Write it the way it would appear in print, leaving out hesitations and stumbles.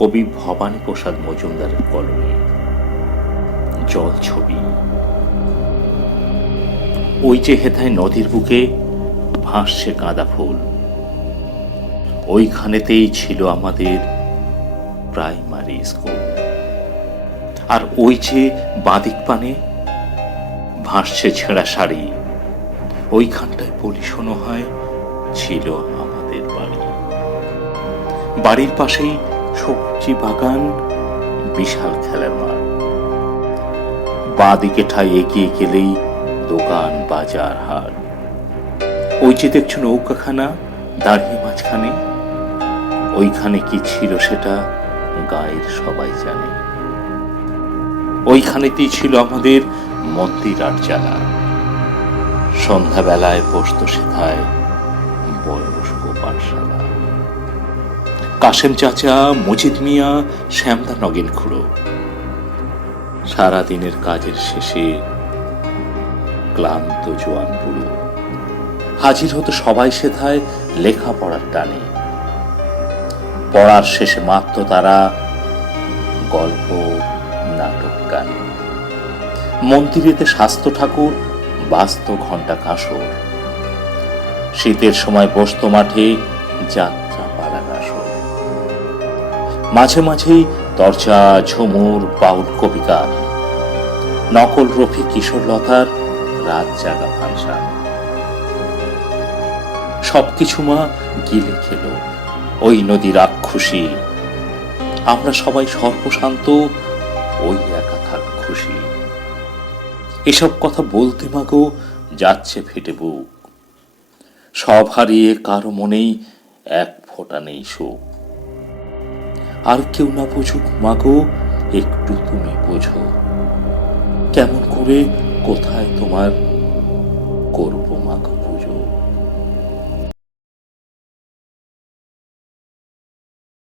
কবি ভবানী প্রসাদ মজুমদারের কলমে। জল ছবি। ওই যে হেথায় নদীর বুকে ভাসছে গাঁদা ফুল, ওইখানেতেই ছিল আমাদের প্রাইমারি স্কুল। আর ওই যে বাদিক পানে ভাসছে ছেঁড়া শাড়ি, ওইখানটায় বলি শোনো হয় ছিল আমাদের বাড়ি। বাড়ির পাশেই সবজি বাগান, বিশাল খেলার মাঠ। বাঁদিকে ঠাই এগিয়ে গেলেই দোকান, বাজার, হাট। ওই যে দেখছো নৌকাখানা দাঁড়িয়ে মাঝখানে, ওইখানে কি ছিল সেটা গায়ের সবাই জানে। ওইখানেতেই ছিল আমাদের মন্দির আটচালা। সন্ধ্যাবেলায় বসত সেথায় বয়স্ক পাঠশালা। কাশেম চাচা, মজিদ মিয়া, শ্যামদা, নগেন খুড়ো সারাদিনের কাজের শেষে ক্লান্ত জোয়ান বুড়ো হাজির হতো সবাই সেথায় লেখাপড়ার টানে। পড়ার শেষে মাত্র তারা গল্প, নাটক, গান। মন্দিরেতে শাস্ত্র ঠাকুর বাস্ত ঘণ্টা কাঁসর। শীতের সময় বসত মাঠে যাত্রা পালা আসর। মাঝে মাঝেই তরচা, ঝুমুর, বাউল কবিগান, নকল রফি, কিশোর লতার রাত জাগা ফাংশন। সবকিছু মা গিলে খেল ওই নদীর আক্ষুষি। আমরা সবাই সর্বশান্ত, ওই একা থাক খুশি। এসব কথা বলতে মাগো যাচ্ছে ফেটে বুক। সব হারিয়ে কারো মনেই এক ফোঁটা নেই সুখ। আর কেউ না বুঝুক মাগো, একটু তুমি বোঝো। কেমন করে কোথায় তোমার করব